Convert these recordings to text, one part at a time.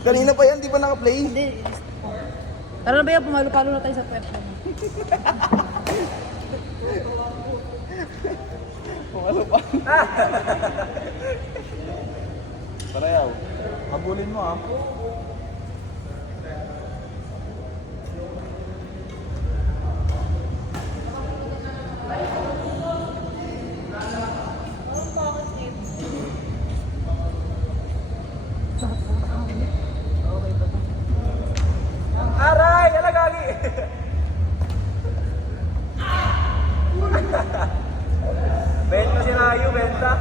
Kanina pa yan, di ba naka-play? Hindi. Tara na ba yan, pumalo-palo na tayo sa pwesto. Pumalo pa. Parayaw, habulin mo ah. Aray! Ala gagi! Benta si Rayo, benta!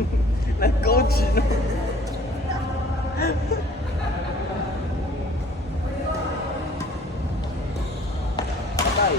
Nag-coach, no? Patay.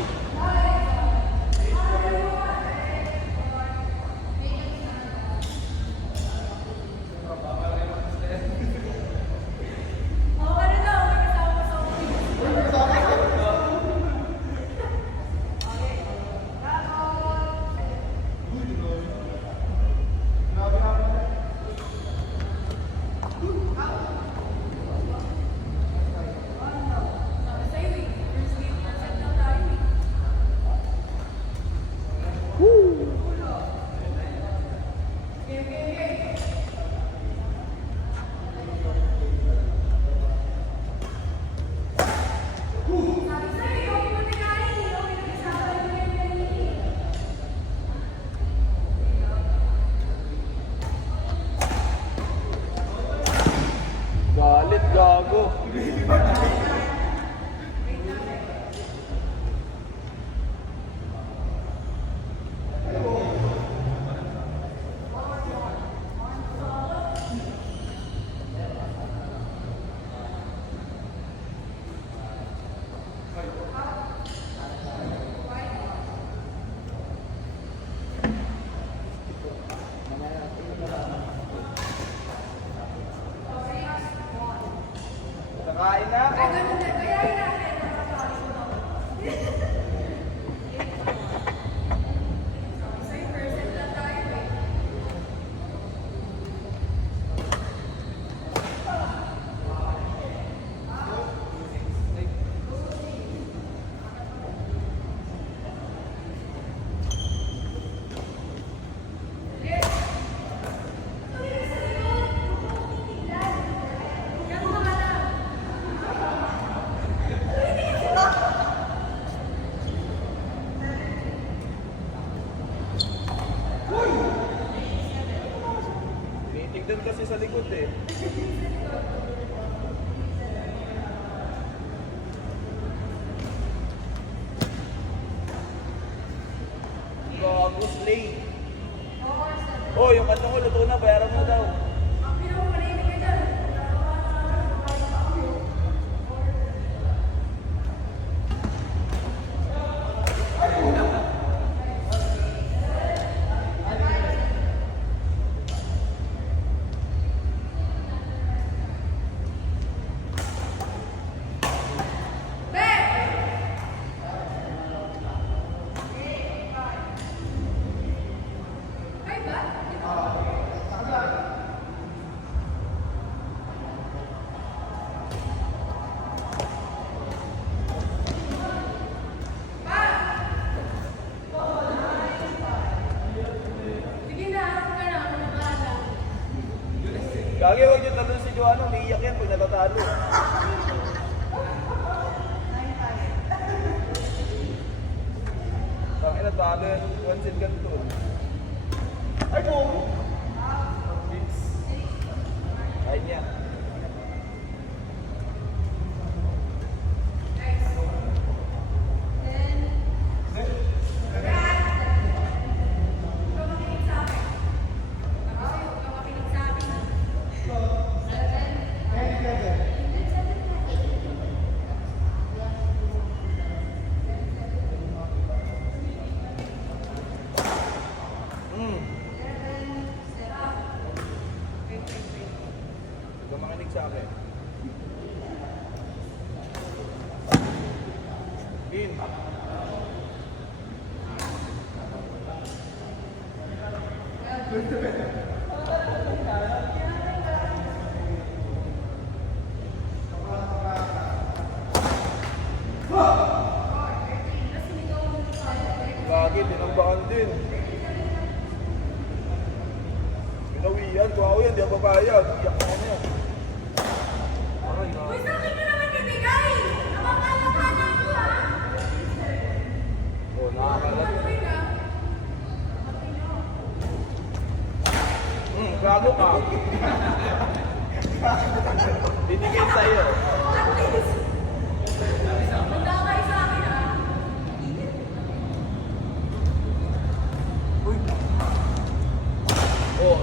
Galit, gago. Nakain na ako. Tinitignan kasi sa likod eh. Gago, slay. Oh, yung kanto ko, luto na, bayaran mo daw. Gagi, huwag yung talon si Joanna, umiiyak yan pag natatalo. Tangin na talo yan, one set ganito. Ay po! Ay niya. Huwag makinig sa akin. Bin. Gagi, tinambakan din. Pinawian, kung ako yan, di ako babayad. Iyak ako niya. Uy, sa akin mo naman ibigay! Napakalakana ako, ha? Oh, nakakalat. Gago ka. Binigay sa'yo. Punta kayo sa akin, ha? Uy. Oh,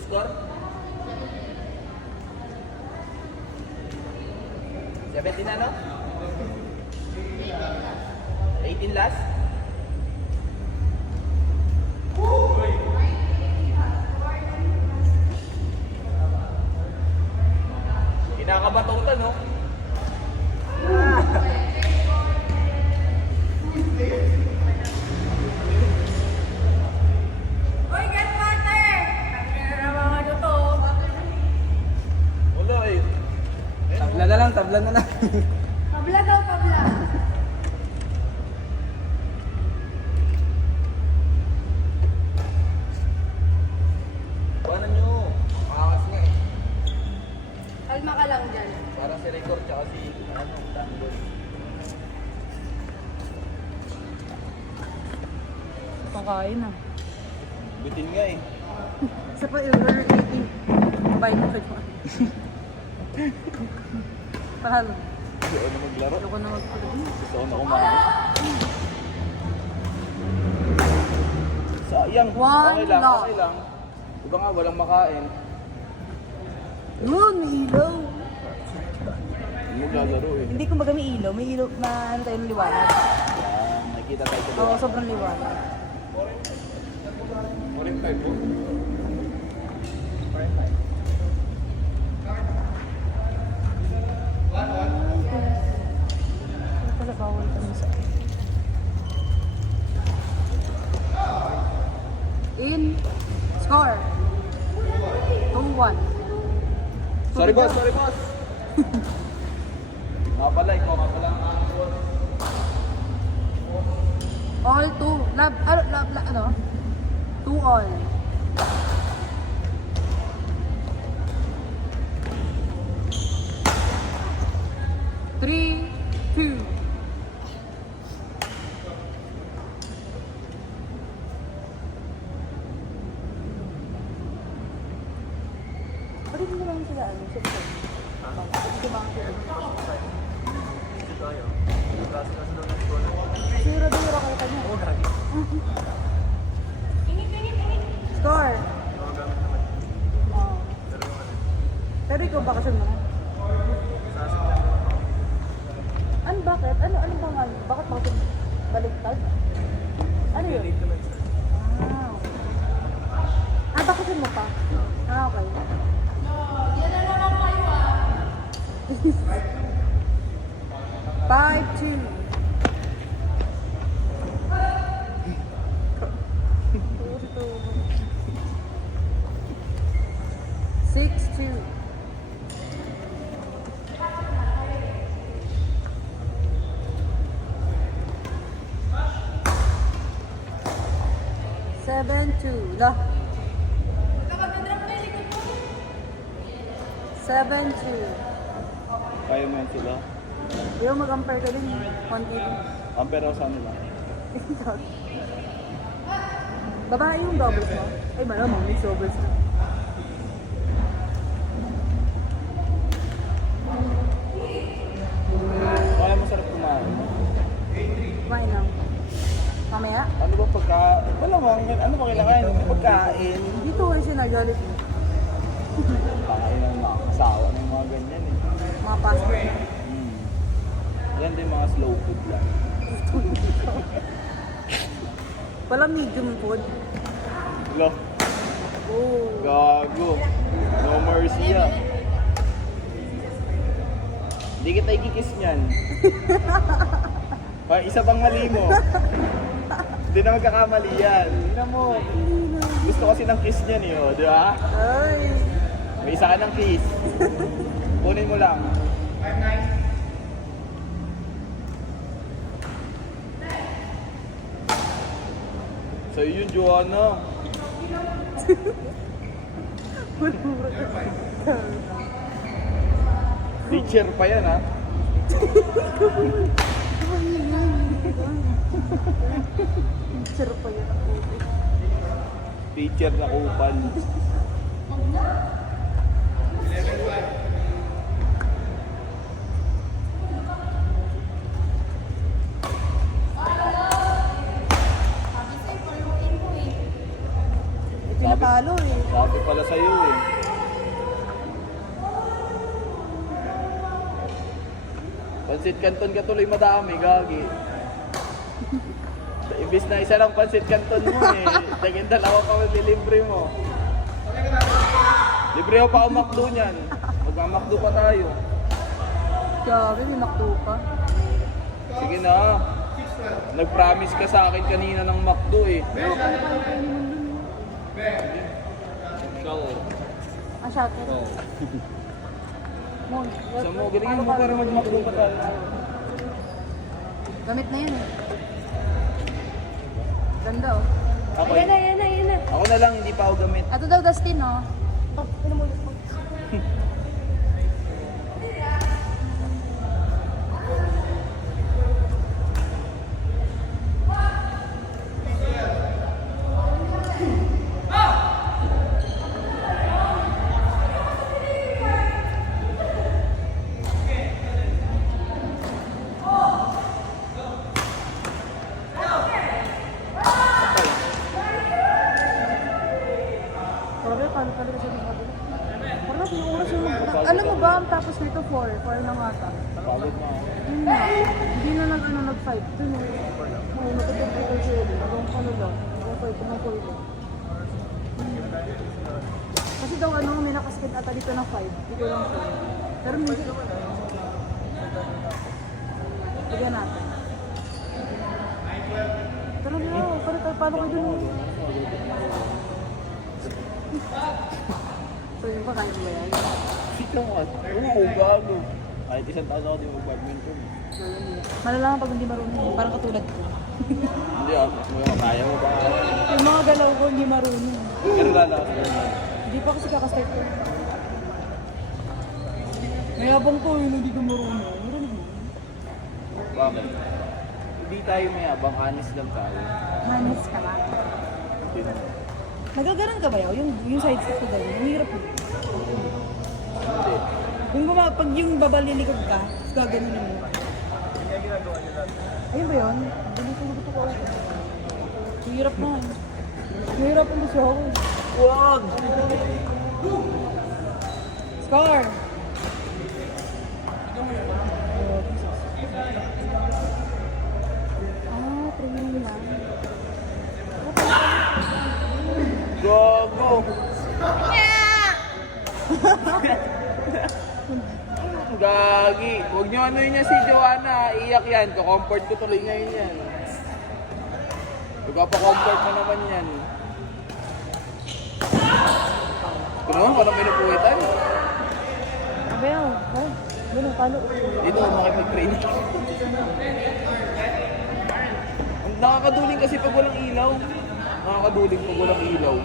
yung score? 17 na, no? 18 last? Kinakabatutan, no? Uy, Godfather! Tangina na naman ano to. Wala eh. Tabla na lang, tabla na lang. Pabla daw, pabla. Paano nyo? Makakas nga eh. Kalma ka lang dyan. Parang si Record tsaka si Tanggol. Pakain ah. Bitin nga eh. Isa pa ilver 80. Bye ko sa Juan. Pahalo. Gusto ko na maglaro. Ayoko na mag-alin. Gusto ko na kumain. Sayang. One Okay lang, loss. okay lang. Diba nga, walang makain. Yun, may ilaw. Hindi mo lalaro eh. Hindi kumbaga may ilaw. May ilaw na ano tayo ng liwanag. Yan, nakikita tayo sa Oo, sobrang liwanag. 45 po. Ano pala bawal kami sa... In. Score. 2-1. Sorry boss, sorry boss. Nga pala, ikaw nga pala ang aking All 2. Lab, ano? 2 all. Three, two. Pwede mo naman sila ano? Sila. Pwede ba ang sila? Sira daw yung rakay kanya. Score. Oh. Pero ikaw bakasyon mo na? Ano bakit? Ano bang ano? Bakit baliktad? Ano yun? Ah. Ah, bakasyon mo pa? Ah, okay. Yan na naman kayo ah. 5-2. Six, two. Seven, two. Lah. Kapag na-drop na, likod mo. 7-2. Kaya mo yan sila. Ayaw mag-ampere ka din. 1-2. Ampere ako sa nila. Babae yung doubles mo. Ay, malamang may doubles na. Kaya masarap kumain. Kumain lang. Mamaya? Ano ba pagka... Malamang, ano ba kailangan? Pagkain. Dito original Jollibee. Pakain ng mga kasawa ng mga ganyan eh. Mga pasta. Yan din mga slow food lang. Wala medium food. Lo, Oh. gago. No mercy ah. Hindi kita ikikis niyan. Isa pang mali mo. Hindi na magkakamali yan. Tingnan mo. Gusto kasi ng kiss niyan eh, oh, di ba? Ay. May isa ka ng kiss. Kunin mo lang. So yun, Joanna. Teacher pa yan, ha? Teacher pa yun ako. Teacher na kupal. Pinapalo eh. Sabi pala sa'yo Pansit Canton ka tuloy madami, gagi. Ibis na isa lang Pansit Canton mo eh. Daging dalawa pa libre mo. Libre ako pa ang McDo niyan. Magmamakdo pa tayo. Grabe, may McDo pa. Sige na. Nag-promise ka sa akin kanina ng McDo eh. Pero kaya kayo kainin mo dun. Ang shuttle. Mon, Sa mo, galingan mo para mag-McDo pa tayo. gamit na yan eh. Ganda oh. Ako, Ayan na, ayan na, ayan na. ako na lang, hindi pa ako gamit. Ato daw, Dustin oh. Oh, pinamulot mo. Sorry, paano pala kasi nagsabi? Parang yung oras yung alam mo ba, ang tapos nito 4 na nga ata. Pagod na ako. Yun na, hindi na nag-5. Dun eh. Oo, nagkatapos ko siya. Hanggang ano lang, hanggang 5, hanggang 4 lang. Kasi daw ano, may nakaskid ata dito ng 5. Dito lang 4. Pero minsan, bigyan natin. Tara na, paano kayo dun? So yun ba, kaya mo ba yan? Sito mo at. Oo, gago. Kahit isang taon ako di mag-badminton. Malalaman pag hindi marunong. Parang katulad ko. Hindi ah, kaya mo ba? Yung mga galaw ko hindi marunong. Pero lalakas ko na. Hindi pa kasi kakastart ko. May abang ko yun, hindi ko marunong. Marunong. Bakit? Hindi tayo mayabang, honest lang tayo. Manis ka lang. Hindi naman. Nagagaran ka ba yaw? Yung side step ko daw, yung hirap mo. Hindi. Pag yung babalilikod ka, tapos gaganin mo. Ayun ba yun? Gusto ko. Yung hirap na. Yung hirap ang gusto ako. Wag! Score! Training lang. Gago! Gagi! Huwag niyo ano yun si Joanna, iiyak yan. Ka-comfort ko tuloy ngayon yan. Pagka-comfort mo naman yan. Ito naman, parang pinupuwitan. Abayaw, ha? Ganun, paano? Dito, makipag-training. Ang nakakaduling kasi pag walang ilaw. Nakakaduling pag walang ilaw.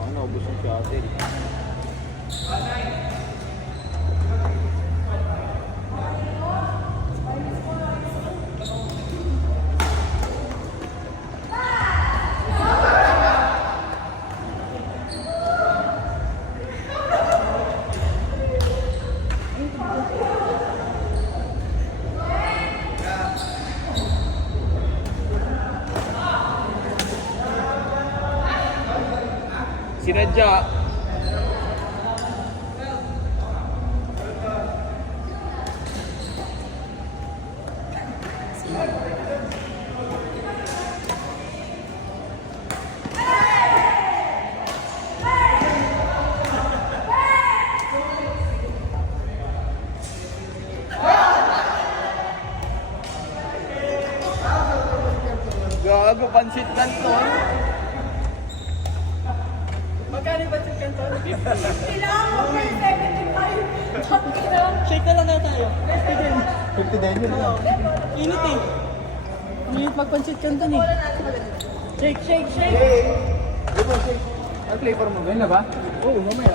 Ano, ubos yung shuttle. Sinadya. Gago, pansit Canton. Magkano ba sa kanton? Kailangan mo may 75. Shake na lang na tayo. 50 din yun. Init eh. Init magpansit kanton eh. Shake, shake, shake. Hey! Ano flavor mo? Ganyan na ba? Oo, mamaya.